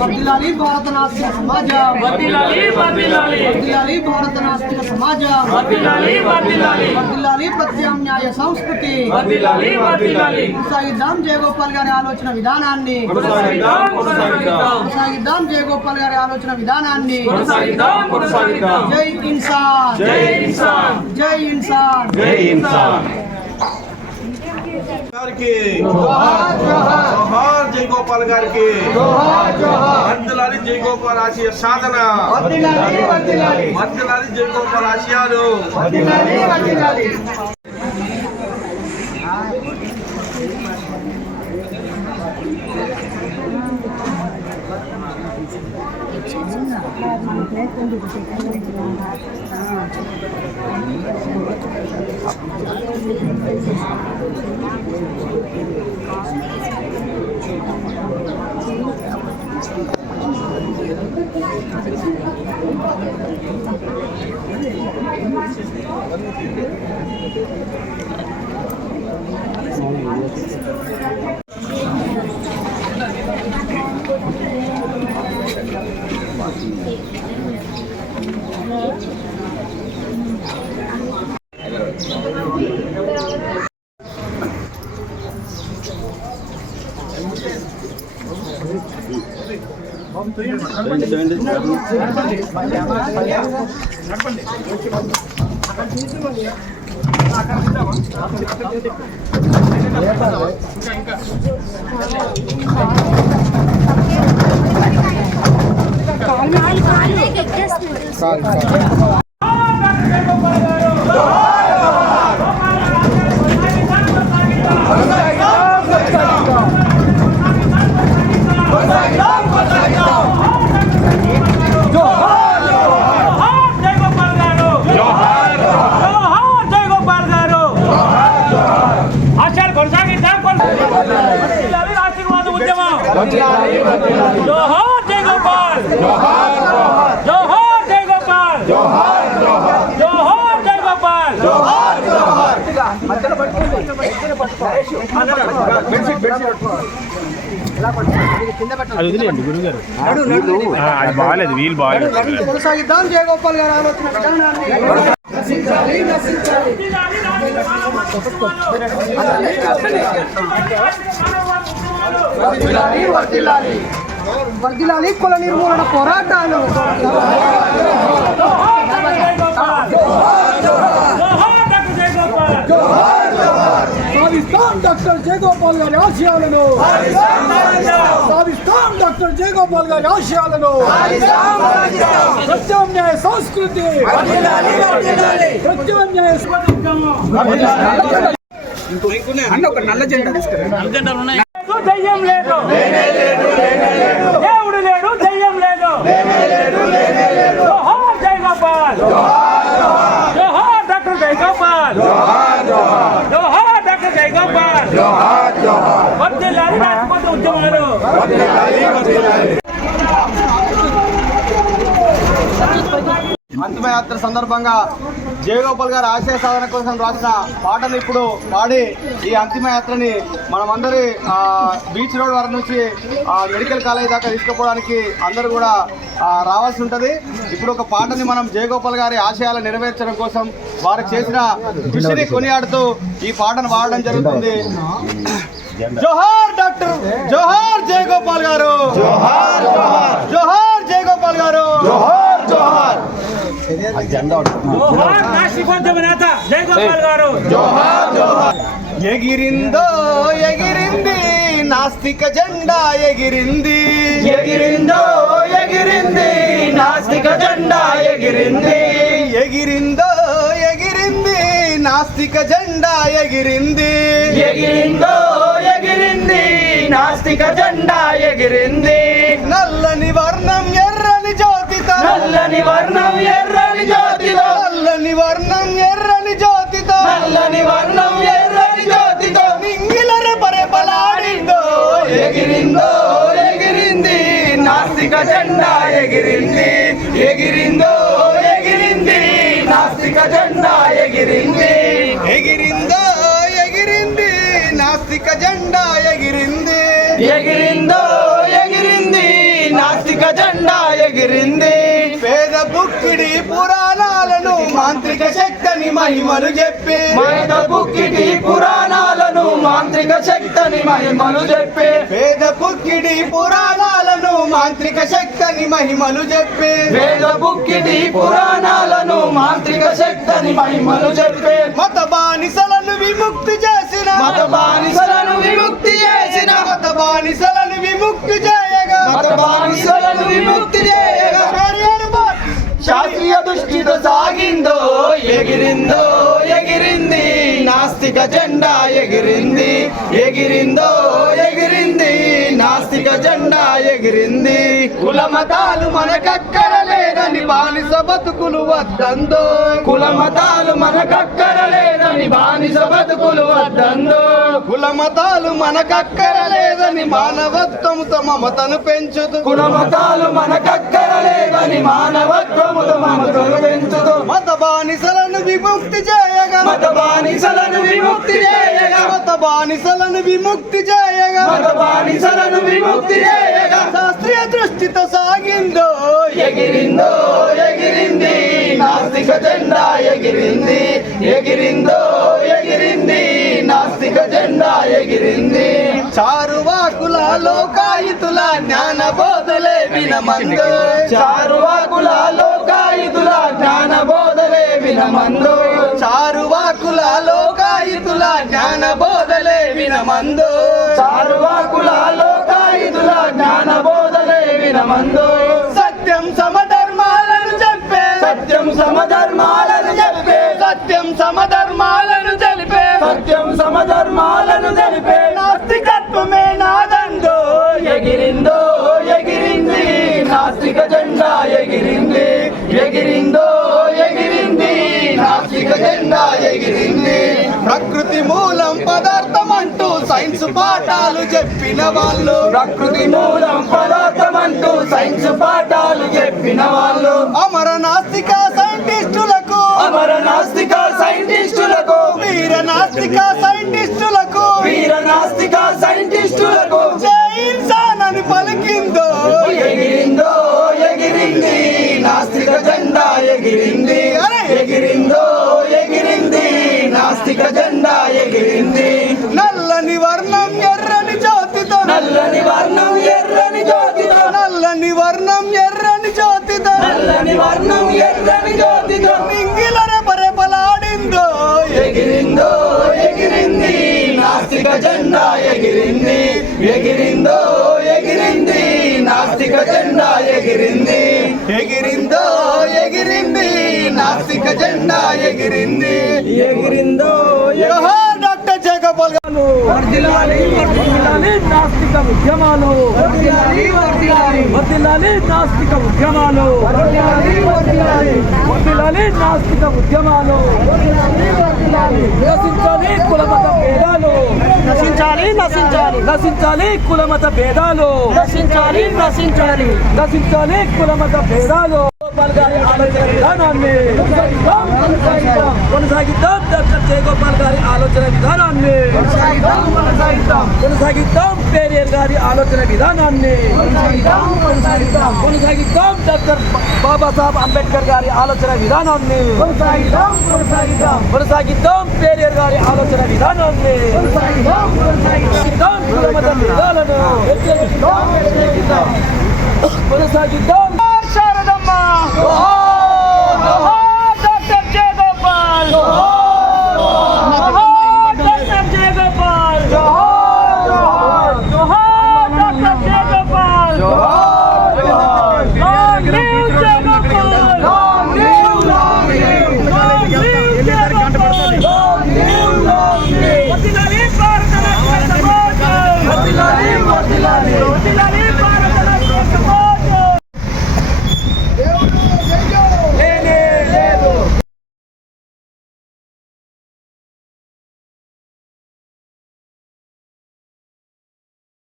వర్ధిల్లాలి భారత నాస్తిక సమాజం. వర్ధిల్లాలి వర్ధిల్లాలి వర్ధిల్లాలి భారత నాస్తిక సమాజం. వర్ధిల్లాలి వర్ధిల్లాలి వర్ధిల్లాలి ప్రత్యామ్నాయ సంస్కృతి. వర్ధిల్లాలి వర్ధిల్లాలి కొనసాగిద్దాం జయగోపాల్ గారి ఆలోచన విధానాన్ని. కొనసాగిద్దాం జయగోపాల్ గారి ఆలోచన విధానాన్ని. కొనసాగిద్దాం కొనసాగిద్దాం. జై ఇన్సాన్ జై ఇన్సాన్ జై ఇన్సాన్ జై ఇన్సాన్ గారికి జోహార్ జోహార్ జోహార్ జయగోపాల్ గారికి జోహార్ జోహార్ వర్ధిల్లాలి జయగోపాల్ ఆశయ సాధన. వర్ధిల్లాలి వర్ధిల్లాలి వర్ధిల్లాలి జయగోపాల్ ఆశయాలు. వర్ధిల్లాలి వర్ధిల్లాలి జై గోపాల్ గారు జోహార్ జోహార్ జై గోపాల్ గారు ఆశయాలు కొనసాగిద్దాం కొనసాగిద్దాం ఆశీర్వాద ఉద్యమం జోహార్ జై గోపాల్ జోహార్ జై గోపాల్ జోహార్ జై గోపాల్ అది బాగాలేదు వీలు బాగాలేదు కొనసాగిద్దాం జయగోపాల్ ఆలోచన విధానాన్ని కుల నిర్మూలన పోరాటాలు జోహార్ డాక్టర్ జై గోపాల్ సాధిస్తాం డాక్టర్ జయగోపాల్ గారి ఆశయాలను సాధిస్తాం డాక్టర్ జయగోపాల్ గారి ఆశయాలను ప్రత్యామ్నాయ సంస్కృతి ప్రత్యామ్నాయ దయ్యం లేదు దేవుడు లేడు దయ్యం లేదు జోహార్. జై గోపాల్ జోహార్ డాక్టర్ జై గోపాల్ జోహార్ డాక్టర్ జై గోపాల్ వర్ధిల్లాలి రాష్ట్రపతి ఉద్యమాలు. అంతిమయాత్ర సందర్భంగా జయగోపాల్ గారి ఆశయ సాధన కోసం రాసిన పాటను ఇప్పుడు పాడి ఈ అంతిమయాత్రని మనమందరి బీచ్ రోడ్ వరకు నుంచి మెడికల్ కాలేజ్ దాకా తీసుకుపోవడానికి అందరూ కూడా రావాల్సి ఉంటుంది. ఇప్పుడు ఒక పాటని మనం జయగోపాల్ గారి ఆశయాలు నెరవేర్చడం కోసం వారు చేసిన కృషిని కొనియాడుతూ ఈ పాటను పాడడం జరుగుతుంది. జోహార్ డాక్టర్ జోహార్ జయగోపాల్ గారు. జోహార్ జోహార్. ఎగిరిందో ఎగిరింది నాస్తిక జెండా ఎగిరింది. ఎగిరిందో ఎగిరింది నాస్తిక జెండా ఎగిరింది. ఎగిరిందో ఎగిరింది నాస్తిక జెండా ఎగిరింది. ఎగిరిందో ఎగిరింది నాస్తిక జెండా ఎగిరింది. నల్లని వర్ణం నల్లని వర్ణం ఎర్రని జ్యోతితో. నల్లని వర్ణం ఎర్రని జ్యోతితో. నల్లని వర్ణం ఎర్రని జ్యోతితో. మింగిలర పరెపలాడిందో ఎగిరిందో ఎగిరింది. నాస్తిక జెండా ఎగిరింది. ఎగిరిందో ఎగిరింది. నాస్తిక జెండా ఎగిరింది. ఎగిరిందో ఎగిరింది. నాస్తిక జెండా ఎగిరింది. ఎగిరిందో ఎగిరింది. నాస్తిక జెండా ఎగిరింది. మాంత్రిక శక్తిని మహిమలు చెప్పి పేద బుక్కిడి పురాణాలను మాంత్రిక శక్తిని మహిమలు చెప్పి పేద బుక్కిడి పురాణాలను మాంత్రిక శక్తిని మహిమలు చెప్పి వేద బుక్కిడి పురాణాలను మాంత్రిక శక్తిని మహిమలు చెప్పి మత బానిసలను విముక్తి చేసిన మత బానిసలను విముక్తి చేసిన మత బానిసలను ఎగిరిందో ఎగిరింది నాస్తిక జెండా ఎగిరింది. ఎగిరిందో ఎగిరింది నాస్తిక జెండా ఎగిరింది. కుల మతాలు మనకక్కర లేదని బానిస బతుకులు వద్దందో. కుల మతాలు మనకక్కర లేదని బానిస బతుకులు వద్దందో. కుల మతాలు మనకక్కర లేదని మానవత్వముతో మమతను పెంచుతూ. కులమతాలు మనకక్కర లేదని మానవత్వముతో మమతను మత బానిసలను విముక్తి చేయగా. మత బానిసలను విముక్తి చేయగా. మత బానిసలను విముక్తి చేయగా. మత బానిసలను విముక్తి చేయగా. శాస్త్రీయ దృష్టితో సాగిందో. ఎగిరిందో ఎగిరింది. నాస్తిక జెండా ఎగిరింది. ఎగిరిందో ఎగిరింది. నాస్తిక జెండా ఎగిరింది. చారువాకుల లోకాయుతుల జ్ఞాన బోధలే వినమందు. చారువాకుల వినమందు. చారువాకుల లోకాయుతుల జ్ఞాన బోధలే వినమందు. చారువాకుల లోకాయుతుల జ్ఞాన బోధలే వినమందు. సత్యం సమధర్మాలను చెప్పే. సత్యం సమధర్మాలను చెప్పే. సత్యం సమధర్మాలను తెలిపే. సత్యం సమధర్మాలను తెలిపే. సైన్స్ పాఠాలు చెప్పిన వాళ్ళు. ప్రకృతి మూలం పదార్థం అంటూ సైన్స్ పాఠాలు చెప్పిన వాళ్ళు. అమర నాస్తిక సైంటిస్టులకు. అమర నాస్తిక సైంటిస్టులకు. వీర నాస్తిక సైంటిస్టులకు. వీర నాస్తిక సైంటిస్టులకు అని పలికిందో. ఎగిరిందో ఎగిరింది నాస్తిక జెండా వర్ణం ఎర్రని జ్యోతితో మింగిల రెపరెపలాడిందో ఎగిరిందో ఎగిరింది. నాస్తిక జెండా ఎగిరింది ఎగిరిందో ఎగిరింది. నాస్తిక జెండా ఎగిరింది ఎగిరిందో ఎగిరింది. నాస్తిక జెండా ఎగిరింది ఎగిరిందో డాక్టర్ జయగోపాల్ గారు. నాస్తిక ఉద్యమాలు. వర్ధిల్లాలి నాస్తిక ఉద్యమాలు. వర్ధిల్లాలి నాస్తిక ఉద్యమాలు. నశించాలి కులమత భేదాలు. నశించాలి నశించాలి. నశించాలి కులమత భేదాలు. నశించాలి నశించాలి. నశించాలి కులమత భేదాలు. గోపాల్ గారి ఆలోచన విధానాన్ని కొనసాగిద్దాం డాక్టర్ జయగోపాల్ గారి ఆలోచన విధానాన్ని కొనసాగిద్దాం పేరియర్ గారి ఆలోచన విధానాన్ని కొనసాగిద్దాం డాక్టర్ బాబాసాహెబ్ అంబేద్కర్ గారి ఆలోచన విధానాన్ని కొనసాగిద్దాం పేరియర్ గారి ఆలోచన విధానాన్ని కొనసాగిద్దాం కులమత విధాలను కొనసాగిద్దాం 走后走后